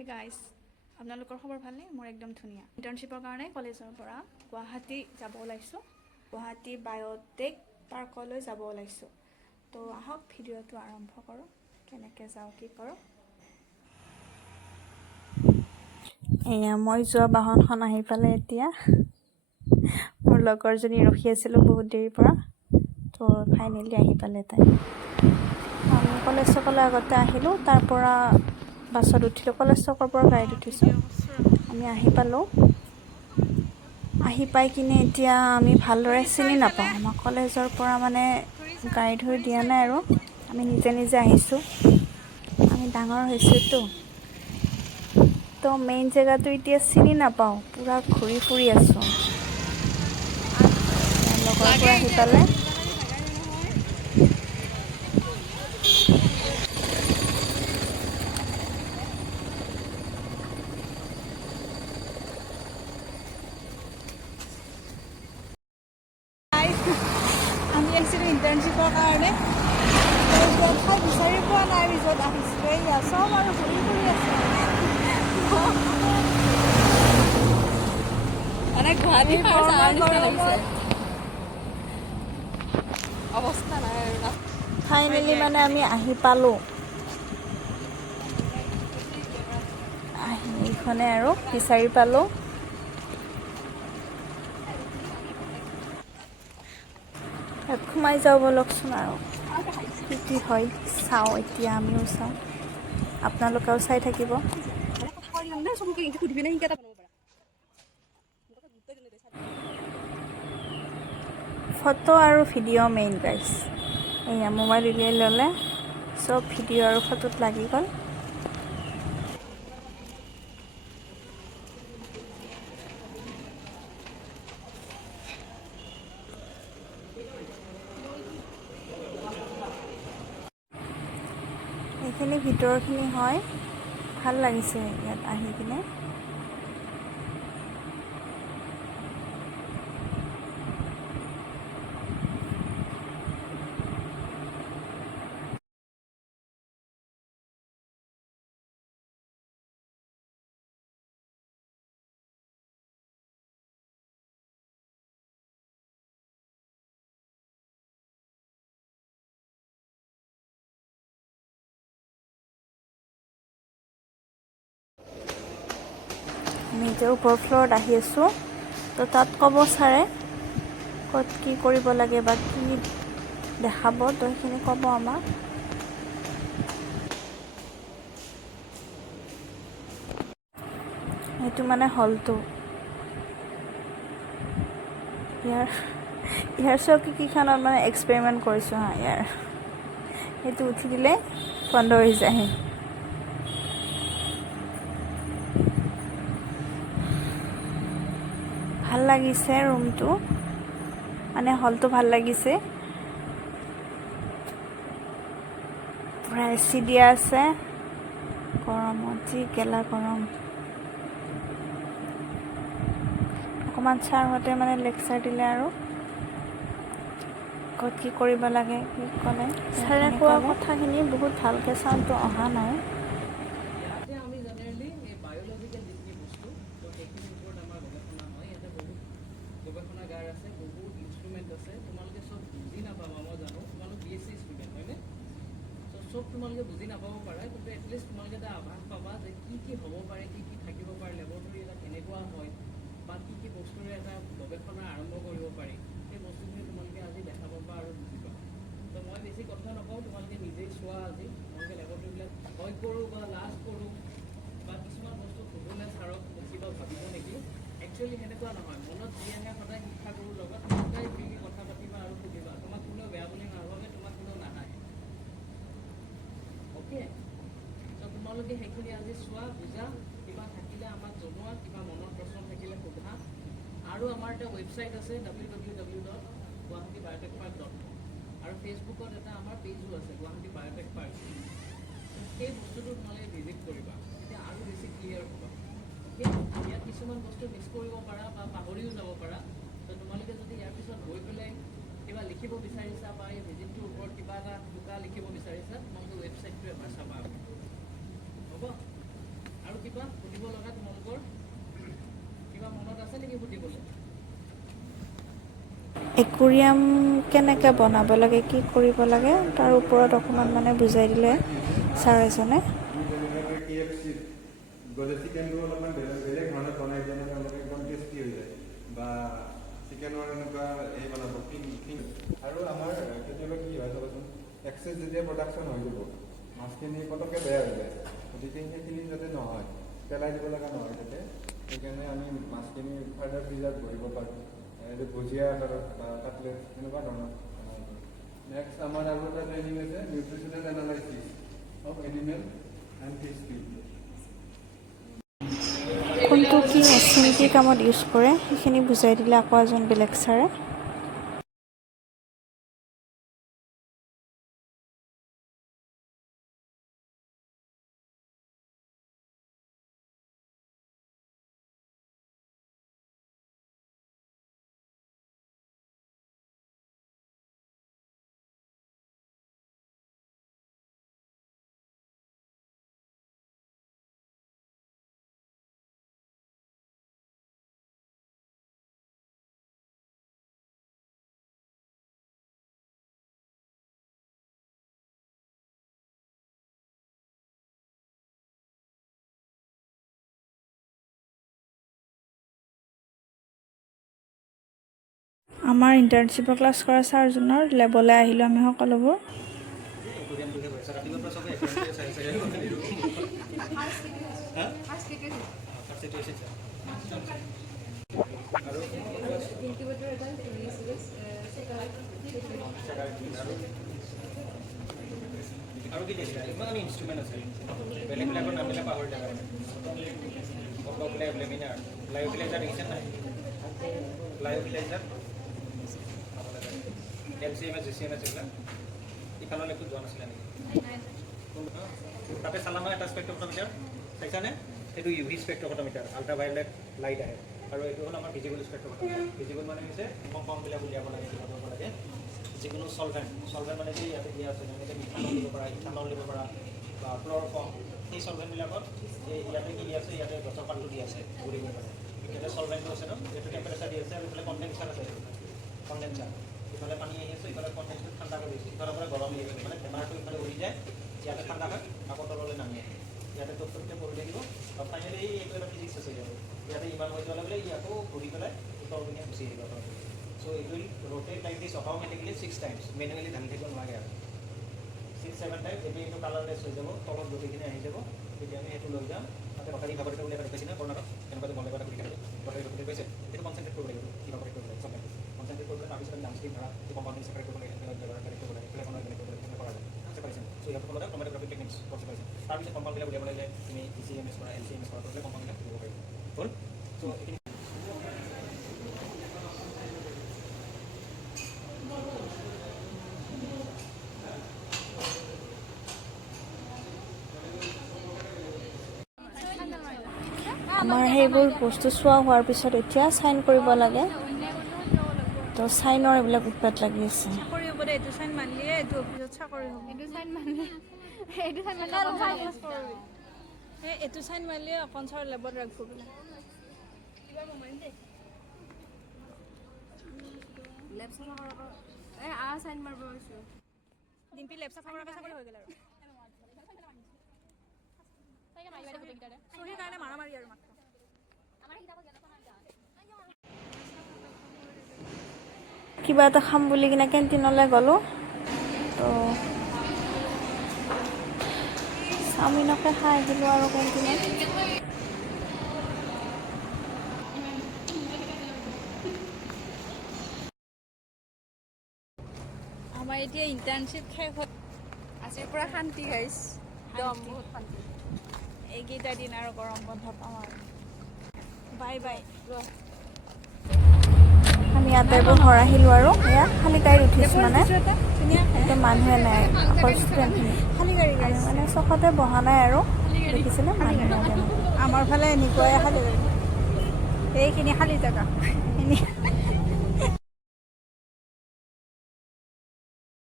Hey guys, আপোনালোকৰ খবৰ ভালনে? মোৰ একদম ধুনীয়া। ইণ্টাৰ্ণশ্বিপৰ কাৰণে কলেজৰ পৰা গুৱাহাটী যাব ওলাইছোঁ। গুৱাহাটী বায়'টেক পাৰ্কলৈ যাব ওলাইছোঁ। তো আহক ভিডিঅ'টো আৰম্ভ কৰোঁ, কেনেকৈ যাওঁ কি কৰোঁ। এয়া মই যোৱা বাহনখন আহি পালে এতিয়া। মোৰ লগৰজনী ৰখি আছিলোঁ বহুত দেৰিৰ পৰা, তো ফাইনেলি আহি পালে তাই। আমি কলেজ চকলৈ আগতে আহিলোঁ, তাৰ পৰা বাছত উঠিলোঁ। কলেজ চকৰ পৰা গাড়ীত উঠিছোঁ। আমি আহি পালোঁ। আহি পাই কিনে এতিয়া আমি ভালদৰে চিনি নাপাওঁ। আমাৰ কলেজৰ পৰা মানে গাড়ী ধৰি দিয়া নাই আৰু আমি নিজে নিজে আহিছোঁ। আমি ডাঙৰ হৈছোঁতো, তো মেইন জেগাটো এতিয়া চিনি নাপাওঁ। পূৰা ঘূৰি ফুৰি আছোঁ। লগৰবোৰ আহি পালে। আমি আহিছিলোঁ ইণ্টাৰ্ণশ্বিপৰ কাৰণে। ঠাই বিচাৰি পোৱা নাই, ৰিজৰ্ট আহিছিলোঁ। এইয়া চব আৰু ঘূৰি ফুৰি আছে মানে গুৱাহাটী অৱস্থা নাই আৰু। ফাইনেলি মানে আমি আহি পালোঁ। এইখনে আৰু বিচাৰি পালোঁ। তাত সোমাই যাওঁ ব'লকচোন আৰু কি হয় চাওঁ। এতিয়া আমিও চাওঁ, আপোনালোকেও চাই থাকিব। ফটো আৰু ভিডিঅ' মেইন গাইজ। এয়া মোবাইল উলিয়াই ল'লে চব ভিডিঅ' আৰু ফটোত লাগি গ'ল। এইখিনি ভিতৰখিনি হয়, ভাল লাগিছে ইয়াত আহি কিনে। আমি এতিয়া ওপৰ ফ্ল'ৰত আহি আছোঁ। তো তাত ক'ব ছাৰে ক'ত কি কৰিব লাগে বা কি দেখাব, তো সেইখিনি ক'ব আমাক। সেইটো মানে হলটো। ইয়াৰ চকীকেইখনত মানে এক্সপেৰিমেণ্ট কৰিছোঁ হা। সেইটো উঠি দিলে বন্ধ হৈ যায়। ভাল লাগিছে ৰুমটো, মানে হলটো ভাল লাগিছে। পূৰা এচি দিয়া আছে। গৰমত যি গেলা গৰম। অকণমান ছাৰহঁতে মানে লেকচাৰ দিলে আৰু ক'ত কি কৰিব লাগে কি ক'লে। ছাৰে কোৱা কথাখিনি বহুত ভালকৈ চাউণ্ডটো অহা নাই। ইয়াতে আমি জেনেৰেলি এই বায়'লজিকেল যিখিনি বস্তু, তো সেইখিনিৰ ওপৰত আমাৰ গৱেষণা হয়। ইয়াতে বহুত গৱেষণাগাৰ আছে, বহুত ইনষ্ট্ৰুমেণ্ট আছে। তোমালোকে চব বুজি নাপাবা, মই জানো। তোমালোক BSc ষ্টুডেণ্ট হয়নে? চব তোমালোকে বুজি নাপাব পাৰা, কিন্তু এটলিষ্ট তোমালোকে এটা আভাস পাবা যে কি কি হ'ব পাৰে, কি কি থাকিব পাৰে, লেবৰেটৰী এটা কেনেকুৱা হয়, বা কি কি বস্তুৰে এটা গৱেষণা আৰম্ভ কৰিব পাৰি। সেই বস্তুখিনি তোমালোকে আজি দেখা পাবা আৰু বুজি পাবা। তো মই বেছি কথা নকওঁ, তোমালোকে নিজেই চোৱা আজি। তোমালোকে লেবৰেটৰীবিলাক ভয় কৰোঁ বা লাজ কৰোঁ বা কিছুমান বস্তু সুধিলে ছাৰক কিবা ভাবিব নেকি, একচুৱেলি সেনেকুৱা নহয়। মনত যি আহে সদায় শিক্ষাগুৰুৰ লগত সদায় ফ্ৰীলি কথা পাতিবা আৰু সুধিবা। তোমাক কোনেও বেয়া বুলি নাভাবে, তোমাক কোনেও নাহাঁহে। অ'কে, তো তোমালোকে সেইখিনি আজি চোৱা, বুজা। কিবা থাকিলে আমাক জনোৱা, কিবা মনৰ প্ৰশ্ন থাকিলে সোধা। আৰু আমাৰ এটা ৱেবছাইট আছে www.guwahatibiotechpark.com, আৰু ফেচবুকত এটা আমাৰ পেজো আছে, গুৱাহাটী বায়'টেক পাৰ্ক। সেই বস্তুটো তোমালোকে ভিজিট কৰিবা, তেতিয়া আৰু বেছি ক্লিয়াৰ হ'বা। অ'কে, ইয়াত কিছুমান বস্তু মিছ কৰিব পাৰা বা পাহৰিও যাব পাৰা। তো তোমালোকে যদি ইয়াৰ পিছত গৈ পেলাই কিবা লিখিব বিচাৰিছা বা এই ভিজিটটোৰ ওপৰত কিবা এটা লিখিব বিচাৰিছা, তোমালোকে ৱেবছাইটটো এবাৰ চাবা। হ'ব, আৰু কিবা সুধিব লগা তোমালোকৰ কিবা মনত আছে নেকি সুধিবলৈ? একুৰিয়াম কেনেকৈ বনাব লাগে, কি কৰিব লাগে তাৰ ওপৰত অকণমান মানে বুজাই দিলে ছাৰ এজনে। গ'লে চিকেনটো অলপমান বেলেগ ধৰণে বনাই দিয়ে মানে অলপ একদম টেষ্টি হৈ যায়, বা চিকেনৰ এনেকুৱা এই বনাব আৰু আমাৰ কেতিয়াবা কি হয় চাবচোন, এক্সেছ যেতিয়া প্ৰডাকশ্যন হৈ যাব মাছখিনি পটককৈ বেয়া হৈ যায়, গতিকে সেইখিনি যাতে নহয়, পেলাই দিব লগা নহয় যাতে, সেইকাৰণে আমি মাছখিনি ফাৰ্ডাৰ ফ্ৰিজত ভৰিব পাৰোঁ, এইটো ভুজিয়া আকাৰত বা কাটলেট এনেকুৱা ধৰণৰ। নেক্সট আমাৰ আৰু এটা ট্ৰেইনিং আছে nutritional analysis of animal and fish feed. কোনটো কি মেচিন কি কামত ইউজ কৰে সেইখিনি বুজাই দিলে আকৌ এজন বেলেগ ছাৰে। আমাৰ ইণ্টাৰ্ণশ্বিপৰ ক্লাছ কৰা ছাৰজনৰ লেবলৈ আহিলোঁ আমি সকলোবোৰ। আৰু কি দিছিলে ইমান ইনষ্ট্ৰুমেণ্ট আছে, বেলেগবিলাকৰ নামবিলাক পাহৰি থাকে। লেমিনাৰ লাইভিলাইজাৰ দেখিছে নাই? লাইভিলাইজাৰ LCMS GCMS এইবিলাক ইফাললৈ একো যোৱা নাছিলে নেকি? তাতে চালা নহয় এটা স্পেক্ট্ৰফটোমিটাৰ চাইছানে? এইটো UV স্পেক্ট্ৰফটোমিটাৰ, আল্ট্ৰাভায়োলেট লাইট আহে, আৰু এইটো হ'ল আমাৰ ভিজিবল স্পেক্ট্ৰফটোমিটাৰ। ভিজিবল মানে হৈছে কম্পাউণ্ডবিলাক উলিয়াব লাগে, কিবা লাগে, যিকোনো চলভেণ্ট মানে কি ইয়াতে দিয়া আছে, যেনেকৈ মিথানল দিব পাৰা, ইথানল দিব পাৰা বা ক্লৰফৰ্ম, সেই চলভেণ্টবিলাকত ইয়াতে কি দি আছে, ইয়াতে গছৰ পাতটো দি আছে ঘূৰিব পাৰে। ইয়াতে চলভেণ্টটো আছে ন, এইটো টেম্পাৰেচাৰ দি আছে, আৰু ইফালে কণ্ডেনচাৰ আছে, কণ্ডেনচাৰ ইফালে পানী আহি আছে, ইফালে কণ্ডেনচাৰ ঠাণ্ডা কৰি দিছে, ইফালৰ পৰা গৰম দি আছে, মানে টেম্পাৰেচাৰটো ইফালে উৰি যায়, ইয়াতে ঠাণ্ডা হয় আকৌ তললৈ নামি আহে, ইয়াতে টপটপকৈ পৰি থাকিব, আৰু ফাইনেলি এইটো এটা ফিজিক্স আছে ইয়াতে, ইয়াতে ইমান হৈ যোৱাৰ লগে ই আকৌ ঘূৰি পেলাই উত্তৰ পিনে গুচি আহিব। So' it will rotate like this automatically 6 times, manually ঢালি থাকিব নালাগে আৰু 6-7 টাইমছ। যেতিয়া এইটো কালাৰলেছ হৈ যাব, তলত গোটেইখিনি আহি যাব, তেতিয়া আমি সেইটো লৈ যাম। তাতে বাকী ভাগৰিটো উলিয়াই দেখুৱাইছি না কৰ্ণাৰত, এনেকুৱাটো বন্ধ কৰি থাকে, বাকী বুজি পাইছে? সেইটো কনচেনট্ৰেট কৰিব লাগিব, কিবা কৰিব লাগিব, চব কনচেনট্ৰেট কৰিব লাগে। তাৰপিছত আমি ডাউনষ্ট্ৰীম ধৰা এই কম্পাউণ্ডিং ছেপাৰেট কৰিব লাগে, কালেক্ট কৰিব লাগে, ইলেক্ট্ৰনৰ কালেক্ট কৰিব লাগে, কৰা যায় ছেপাৰেশ্যন। চ' ইয়াত ক'ব লাগে ক্ৰমেটোগ্ৰাফিক টেকনিক্স ফৰ ছেপাৰেশ্যন। তাৰপিছত কম্পাউণ্ডবিলাক উলিয়াব লাগে, তুমি GCMS কৰা, LCMS কৰা, কৰিলে কম্পাউণ্ডবিলাক দিব পাৰিব। হ'ল? চ' এইখিনি আমাৰ সেইবোৰ বস্তু চোৱা হোৱাৰ পিছত এতিয়া চাইন কৰিব লাগে, তো চাইনৰ এইবিলাক উৎপাত লাগি আছে। চাকৰি হ'ব দে, এইটো চাইন মানলিয়ে এইটো অফিচত চাকৰি হ'ব। এইটো চাইন মানলি এইটো চাইন মানলিয়ে অকণচাৰ লেবত ৰাখিব বোলে। কিবা মোবাইল দে লেব চাফা কৰাব চাইন মাৰিব গৈছোঁ। ডিম্পি লেব চাফা কৰাৰ চাকৰি হৈ গ'ল আৰু সেইকাৰণে মাৰামাৰি আৰু মাত্ৰ কিবা এটা খাম বুলি কিনে কেণ্টিনলৈ গ'লোঁ, তো চাওমিনকে খাই আহিলোঁ আৰু কেণ্টিনত। আমাৰ এতিয়া ইণ্টাৰ্ণশ্বিপ শেষ হ'ল, আজিৰ পৰা শান্তি গাইছ, একদম বহুত শান্তি। এইকেইটা দিন আৰু গৰম বন্ধ পাওঁ আৰু বাই বাই। আমি ইয়াতে ঘৰ আহিলোঁ আৰু এয়া খালি গাড়ীত উঠিছোঁ, মানে এতিয়া মানুহে নাই, অকল ষ্টুডেণ্টখিনি। খালী গাড়ী গাইছ, মানে চখতে বহা নাই আৰু দেখিছিলে মানুহ নাই। আমাৰ ফালে এনেকুৱাই খালী গাড়ী, এইখিনি খালী জেগা